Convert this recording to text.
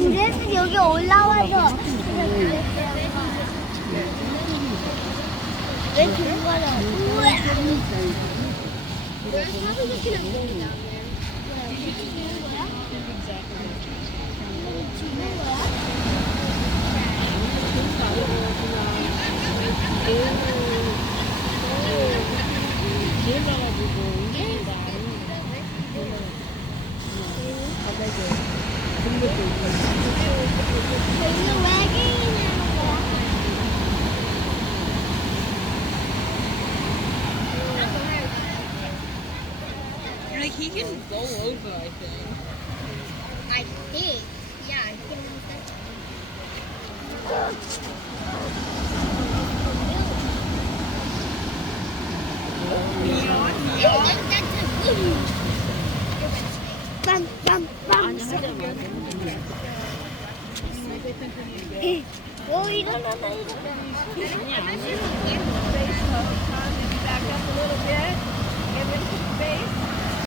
그래서 여기 올라와서 왜 들어가냐? 우와. Like he can go over, I think. I think. Yeah, I think that's 빰빰빰. 오, 일어나다 일어나. 아니야, 아니야.